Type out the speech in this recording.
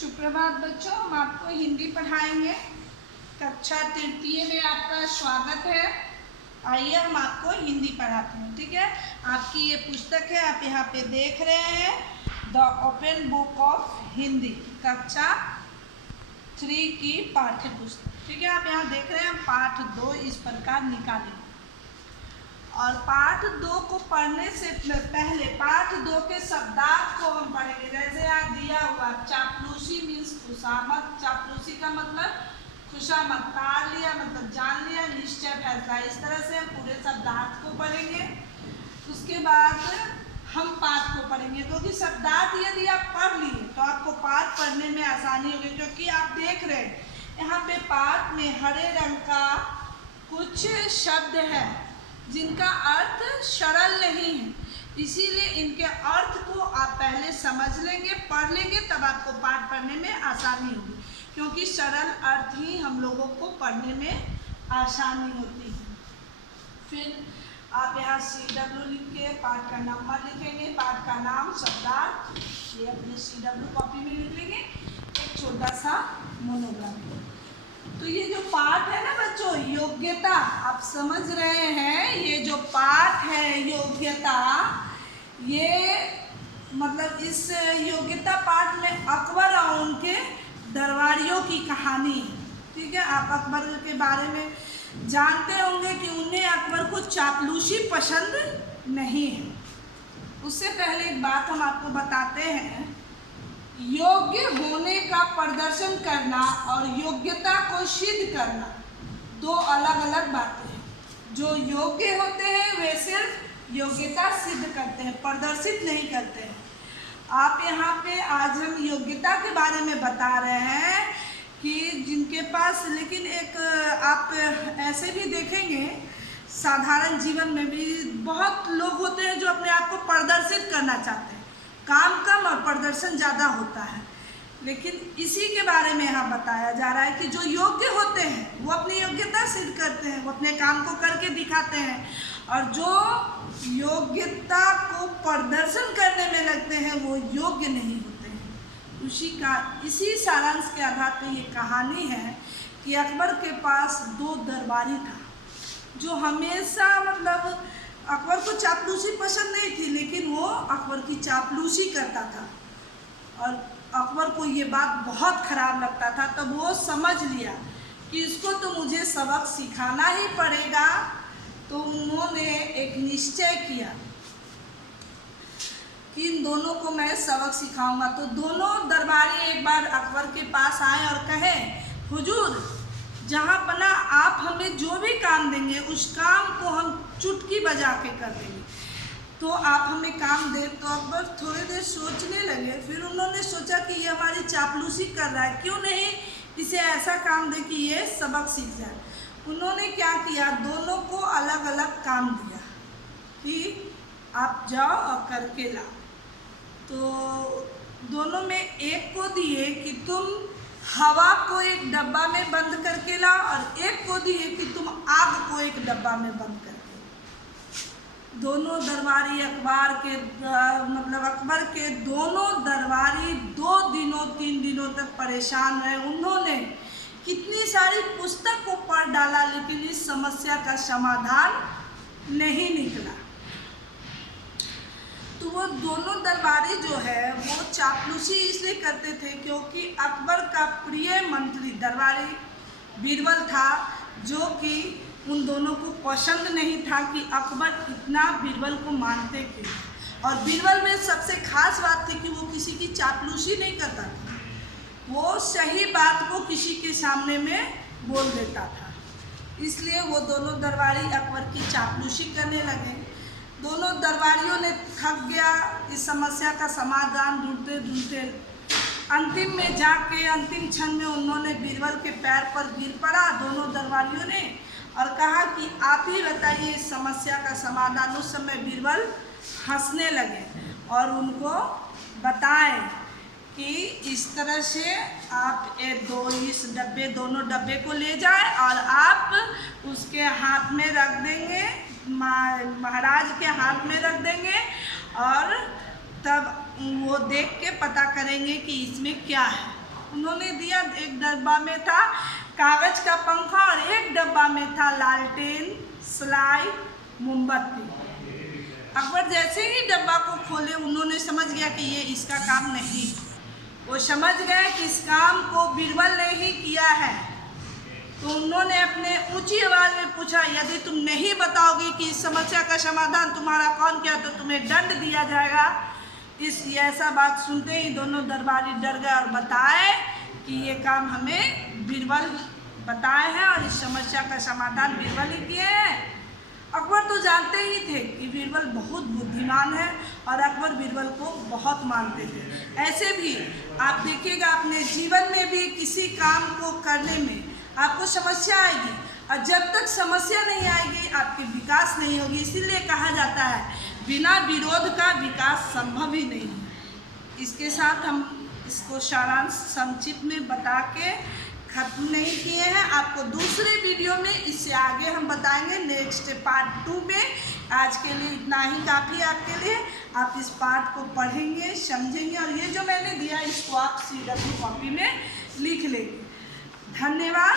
सुप्रभात बच्चों, हम आपको हिंदी पढ़ाएंगे। कक्षा तृतीय में आपका स्वागत है। आइए हम आपको हिंदी पढ़ाते हैं। ठीक है, आपकी ये पुस्तक है, आप यहाँ पे देख रहे हैं, the open book of Hindi, कक्षा 3 की पाठ्य पुस्तक। ठीक है, आप यहाँ देख रहे हैं, पाठ 2 इस प्रकार निकालेंगे। और पाठ 2 को पढ़ने से पहले पाठ 2 के शब्दार्थ को हम पढ़ेंगे। जैसे यहाँ दिया हुआ चापलूसी मीन्स खुशामद। चापलूसी का मतलब खुशामद, तार लिया मतलब जान लिया, निश्चय फैसला। इस तरह से हम पूरे शब्दार्थ को पढ़ेंगे। उसके बाद हम पाठ को पढ़ेंगे, क्योंकि शब्दार्थ यदि आप पढ़ लिए तो आपको पाठ पढ़ने में आसानी होगी। क्योंकि आप देख रहे हैं यहाँ पे पाठ में हरे रंग का कुछ शब्द है जिनका अर्थ सरल नहीं है, इसीलिए इनके अर्थ को आप पहले समझ लेंगे, पढ़ लेंगे, तब आपको पाठ पढ़ने में आसानी होगी। क्योंकि सरल अर्थ ही हम लोगों को पढ़ने में आसानी होती है। फिर आप यहाँ CW लिख के पाठ का नंबर लिखेंगे, पाठ का नाम, शब्दार्थ, ये अपने CW कॉपी में लिख लेंगे, एक छोटा सा मोनोग्राम। तो ये जो पाठ है ना बच्चों, योग्यता, आप समझ रहे हैं, ये जो पाठ है योग्यता, ये मतलब इस योग्यता पाठ में अकबर और उनके दरबारियों की कहानी है। ठीक है, आप अकबर के बारे में जानते होंगे कि उन्हें अकबर को चापलूसी पसंद नहीं है। उससे पहले एक बात हम आपको बताते हैं, योग्य होने का प्रदर्शन करना और योग्यता को सिद्ध करना दो अलग अलग बातें हैं। जो योग्य होते हैं वे सिर्फ योग्यता सिद्ध करते हैं, प्रदर्शित नहीं करते हैं। आप यहाँ पे आज हम योग्यता के बारे में बता रहे हैं कि जिनके पास, लेकिन एक आप ऐसे भी देखेंगे साधारण जीवन में भी बहुत लोग होते हैं जो अपने आप को प्रदर्शित करना चाहते हैं, काम कम और प्रदर्शन ज़्यादा होता है। लेकिन इसी के बारे में यहाँ बताया जा रहा है कि जो योग्य होते हैं वो अपनी योग्यता सिद्ध करते हैं, वो अपने काम को करके दिखाते हैं, और जो योग्यता को प्रदर्शन करने में लगते हैं वो योग्य नहीं होते हैं। इसी सारांश के आधार पर ये कहानी है कि अकबर के पास 2 दरबारी था जो हमेशा, मतलब अकबर को चापलूसी पसंद नहीं थी, लेकिन वो अकबर की चापलूसी करता था और अकबर को ये बात बहुत खराब लगता था। तब वो समझ लिया कि इसको तो मुझे सबक सिखाना ही पड़ेगा। तो उन्होंने एक निश्चय किया कि इन दोनों को मैं सबक सिखाऊंगा। तो दोनों दरबारी एक बार अकबर के पास आए और कहे, हुजूर, जहाँ पना आप हमें जो भी काम देंगे उस काम को हम चुटकी बजा के कर देंगे, तो आप हमें काम दें। तो अकबर थोड़ी देर सोचने लगे, फिर उन्होंने सोचा कि ये हमारी चापलूसी कर रहा है, क्यों नहीं इसे ऐसा काम दे कि ये सबक सीख जाए। उन्होंने क्या किया, दोनों को अलग अलग काम दिया कि आप जाओ और करके लाओ। तो दोनों में एक को दिए कि तुम हवा को एक डब्बा में बंद करके लाओ, और एक को दिए कि तुम आग को एक डब्बा में बंद करके लाओ। दोनों दरबारी अकबर के दोनों दरबारी 2 दिनों 3 दिनों तक परेशान रहे। उन्होंने कितनी सारी पुस्तक को पढ़ डाला, लेकिन इस समस्या का समाधान नहीं निकला। तो वो दोनों दरबारी जो है वो चापलूसी इसलिए करते थे क्योंकि अकबर का प्रिय मंत्री दरबारी बीरबल था, जो कि उन दोनों को पसंद नहीं था कि अकबर इतना बीरबल को मानते थे। और बीरबल में सबसे खास बात थी कि वो किसी की चापलूसी नहीं करता था, वो सही बात को किसी के सामने में बोल देता था। इसलिए वो दोनों दरबारी अकबर की चापलूसी करने लगे। दोनों दरबारियों ने थक गया इस समस्या का समाधान ढूंढते ढूंढते, अंतिम में जाके अंतिम क्षण में उन्होंने बीरबल के पैर पर गिर पड़ा दोनों दरबारियों ने, और कहा कि आप ही बताइए इस समस्या का समाधान। उस समय बीरबल हंसने लगे और उनको बताएं कि इस तरह से आप इस दोनों डब्बे को ले जाएं और आप उसके हाथ में रख देंगे, महाराज के हाथ में रख देंगे, और तब वो देख के पता करेंगे कि इसमें क्या है। उन्होंने दिया। एक डब्बा में था कागज का पंखा और एक डब्बा में था लालटेन, स्लाई, मोमबत्ती। अकबर जैसे ही डब्बा को खोले उन्होंने समझ गया कि ये इसका काम नहीं। वो समझ गए कि इस काम को बीरबल ने ही किया है। तो उन्होंने अपने ऊंची आवाज में पूछा, यदि तुम नहीं बताओगी कि इस समस्या का समाधान तुम्हारा कौन किया तो तुम्हें दंड दिया जाएगा। ऐसा बात सुनते ही दोनों दरबारी डर गए और बताए कि ये काम हमें बीरबल बताए हैं और इस समस्या का समाधान बीरबल ही किए हैं। अकबर तो जानते ही थे कि बीरबल बहुत बुद्धिमान है और अकबर बीरबल को बहुत मानते थे। ऐसे भी आप देखिएगा अपने जीवन में भी किसी काम को करने में आपको समस्या आएगी और जब तक समस्या नहीं आएगी आपकी विकास नहीं होगी। इसीलिए कहा जाता है बिना विरोध का विकास संभव ही नहीं है। इसके साथ हम इसको सारांश संक्षिप्त में बता के खत्म नहीं किए हैं। आपको दूसरे वीडियो में इससे आगे हम बताएंगे नेक्स्ट पार्ट 2 में। आज के लिए इतना ही काफ़ी आपके लिए। आप इस पार्ट को पढ़ेंगे, समझेंगे और ये जो मैंने दिया इसको आप CW कॉपी में लिख लेंगे। धन्यवाद।